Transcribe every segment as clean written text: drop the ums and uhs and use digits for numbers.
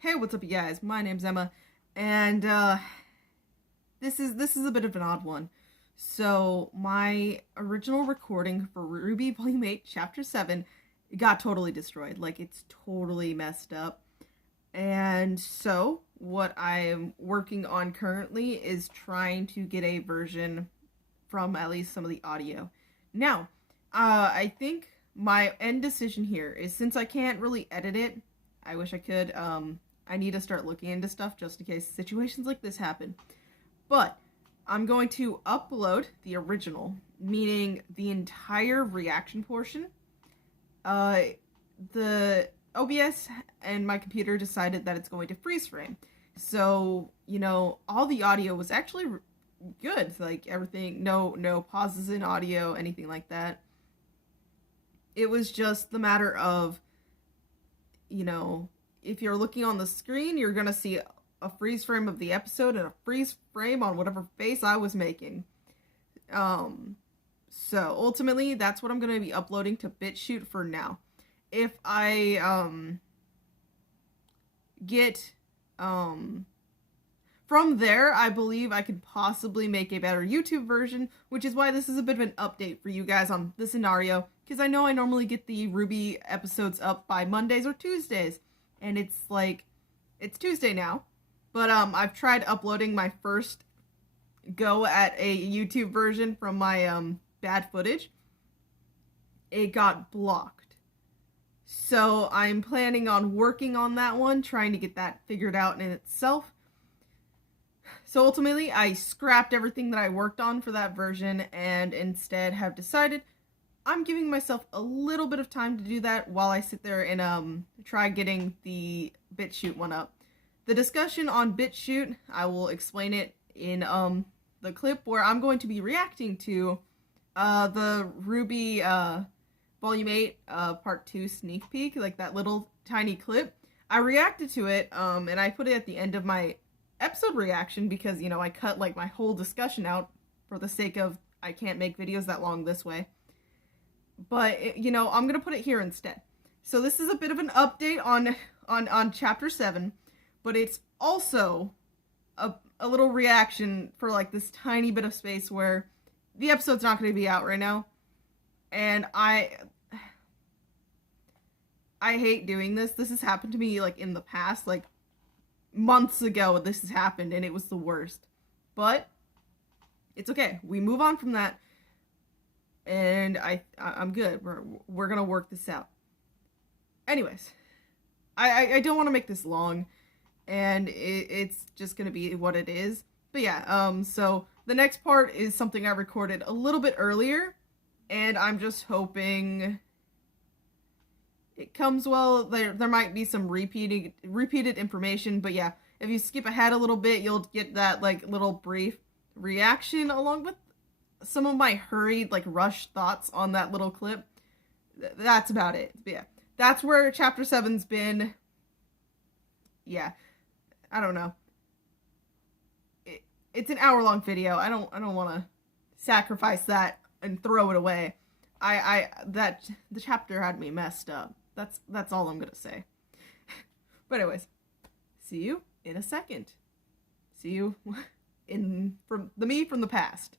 Hey, what's up, you guys? My name's Emma, and this is a bit of an odd one. So my original recording for RWBY V.8 Chapter 7 got totally destroyed. Like, it's totally messed up. And so what I'm working on currently is trying to get a version from at least some of the audio. Now, I think my end decision here is, since I can't really edit it, I wish I could. I need to start looking into stuff just in case situations like this happen. But I'm going to upload the original, meaning the entire reaction portion. The OBS and my computer decided that it's going to freeze frame. So, all the audio was actually good. Like, everything, no pauses in audio, anything like that. It was just the matter of, if you're looking on the screen, you're going to see a freeze frame of the episode and a freeze frame on whatever face I was making. So ultimately, that's what I'm going to be uploading to BitChute for now. If I get from there, I believe I could possibly make a better YouTube version, which is why this is a bit of an update for you guys on this scenario, because I know I normally get the RWBY episodes up by Mondays or Tuesdays, and it's Tuesday now, but I've tried uploading my first go at a YouTube version from my bad footage. It got blocked. So I'm planning on working on that one, trying to get that figured out in itself. So ultimately, I scrapped everything that I worked on for that version and instead have decided I'm giving myself a little bit of time to do that while I sit there and try getting the BitChute one up. The discussion on BitChute, I will explain it in the clip where I'm going to be reacting to the RWBY Volume 8 Part 2 sneak peek, like that little tiny clip. I reacted to it and I put it at the end of my episode reaction because, I cut like my whole discussion out for the sake of I can't make videos that long this way. But, I'm going to put it here instead. So this is a bit of an update on Chapter 7, but it's also a little reaction for, like, this tiny bit of space where the episode's not going to be out right now. And I hate doing this. This has happened to me, like, in the past, like, months ago this has happened, and it was the worst. But it's okay. We move on from that. And I'm good. We're gonna work this out. Anyways, I don't want to make this long, and it's just gonna be what it is. But yeah, so the next part is something I recorded a little bit earlier, and I'm just hoping it comes well. There might be some repeated information, but yeah, if you skip ahead a little bit, you'll get that like little brief reaction along with some of my hurried, like, rushed thoughts on that little clip. That's about it. But yeah, that's where Chapter 7's been. Yeah, I don't know. It's an hour-long video. I don't want to sacrifice that and throw it away. The chapter had me messed up. That's all I'm gonna say. But anyways, see you in a second. See you from the past.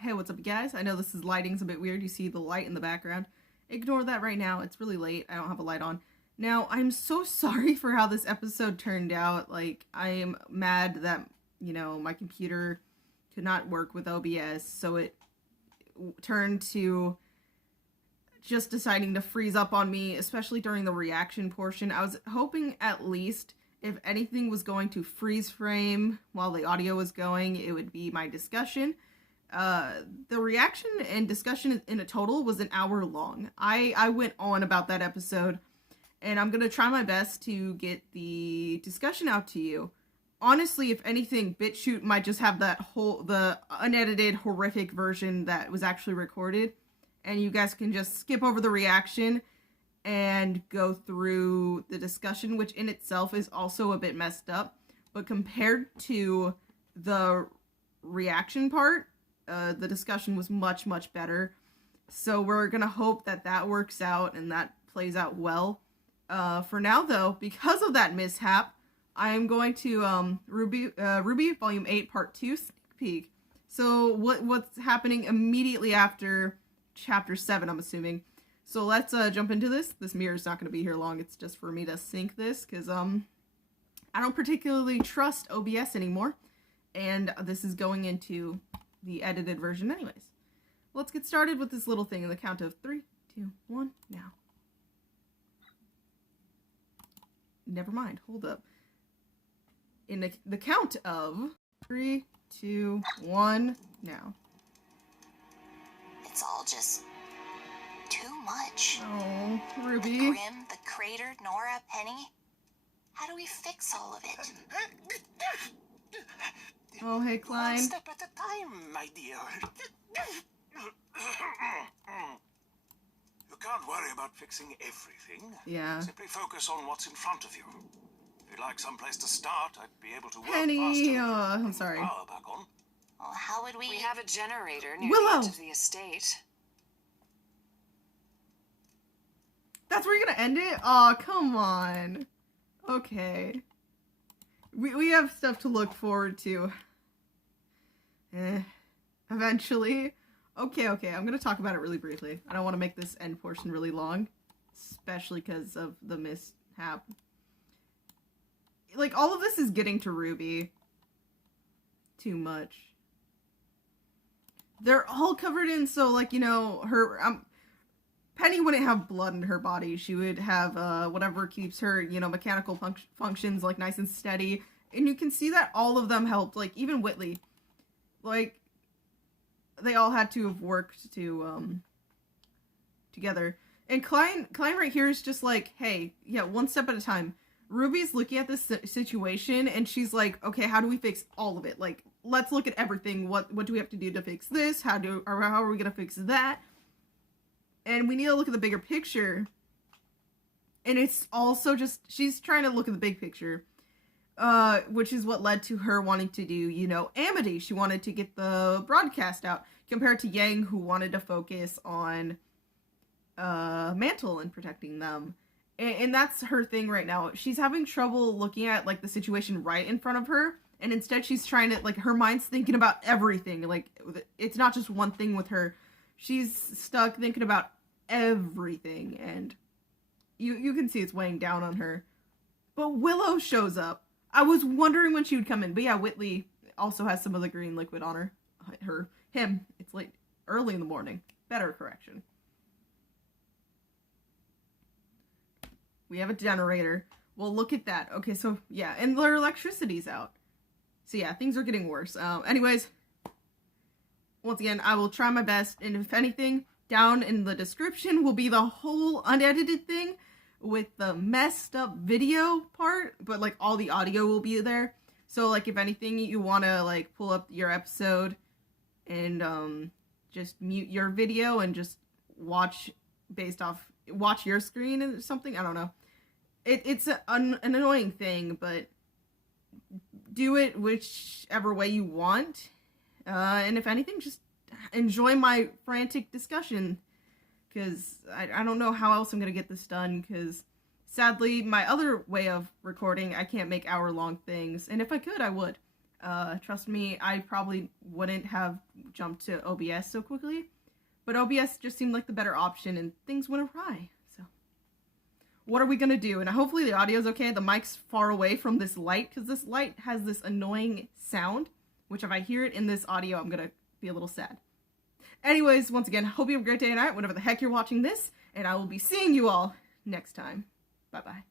Hey, what's up, you guys? I know this lighting's a bit weird. You see the light in the background. Ignore that right now. It's really late. I don't have a light on. Now, I'm so sorry for how this episode turned out. Like, I am mad that, my computer could not work with OBS, so it turned to just deciding to freeze up on me, especially during the reaction portion. I was hoping at least if anything was going to freeze frame while the audio was going, it would be my discussion. The reaction and discussion in a total was an hour long. I went on about that episode, and I'm gonna try my best to get the discussion out to you. Honestly, if anything, BitChute might just have the unedited, horrific version that was actually recorded, and you guys can just skip over the reaction and go through the discussion, which in itself is also a bit messed up, but compared to the reaction part, the discussion was much, much better. So we're gonna hope that works out and that plays out well. For now, though, because of that mishap, I am going to RWBY Volume 8 Part 2 sneak peek. So what's happening immediately after Chapter 7, I'm assuming. So let's jump into this. This mirror's not going to be here long. It's just for me to sync this because I don't particularly trust OBS anymore. And this is going into the edited version anyways. Let's get started with this little thing in the count of 3, 2, 1, now. Never mind, hold up. In the count of 3, 2, 1, now. It's all just too much. Oh, RWBY. The Grim, the cratered, Nora, Penny. How do we fix all of it? Oh, hey, Klein. One step at a time, my dear. You can't worry about fixing everything. Yeah. Simply focus on what's in front of you. If you'd like someplace to start, I'd be able to work Penny, faster. I'm sorry. Power back on. Well, how would we... We have a generator near Willow. the edge of the estate. That's where you're gonna end it? Aw, come on. Okay. We have stuff to look forward to. Eventually. Okay, I'm gonna talk about it really briefly. I don't want to make this end portion really long. Especially because of the mishap. Like, all of this is getting to RWBY too much. They're all covered in, so, like, you know, her, Penny wouldn't have blood in her body. She would have, whatever keeps her, you know, mechanical functions, like, nice and steady. And you can see that all of them helped, like, even Whitley. Like, they all had to have worked to, together. And Klein right here is just like, hey, yeah, one step at a time. RWBY's looking at this situation, and she's like, okay, how do we fix all of it? Like, let's look at everything. What do we have to do to fix this? How are we gonna fix that? And we need to look at the bigger picture. And it's also just, she's trying to look at the big picture. Which is what led to her wanting to do, you know, Amity. She wanted to get the broadcast out, compared to Yang, who wanted to focus on, Mantle and protecting them. And that's her thing right now. She's having trouble looking at, like, the situation right in front of her. And instead she's trying to, like, her mind's thinking about everything. Like, it's not just one thing with her. She's stuck thinking about everything. And you can see it's weighing down on her. But Willow shows up. I was wondering when she would come in. But yeah, Whitley also has some of the green liquid on her. Him. It's late. Early in the morning. Better correction. We have a generator. Well, look at that. Okay, so, yeah. And their electricity's out. So, yeah, things are getting worse. Anyways, once again, I will try my best. And if anything, down in the description will be the whole unedited thing with the messed up video part. But, like, all the audio will be there. So, like, if anything, you want to, like, pull up your episode and just mute your video and just watch your screen or something. I don't know. It's an annoying thing, but do it whichever way you want. And if anything, just enjoy my frantic discussion. Because I don't know how else I'm going to get this done. Because sadly, my other way of recording, I can't make hour-long things. And if I could, I would. Trust me, I probably wouldn't have jumped to OBS so quickly. But OBS just seemed like the better option, and things went awry. So, what are we gonna do? And hopefully the audio's okay. The mic's far away from this light, because this light has this annoying sound, which if I hear it in this audio, I'm gonna be a little sad. Anyways, once again, hope you have a great day and night, whenever the heck you're watching this, and I will be seeing you all next time. Bye-bye.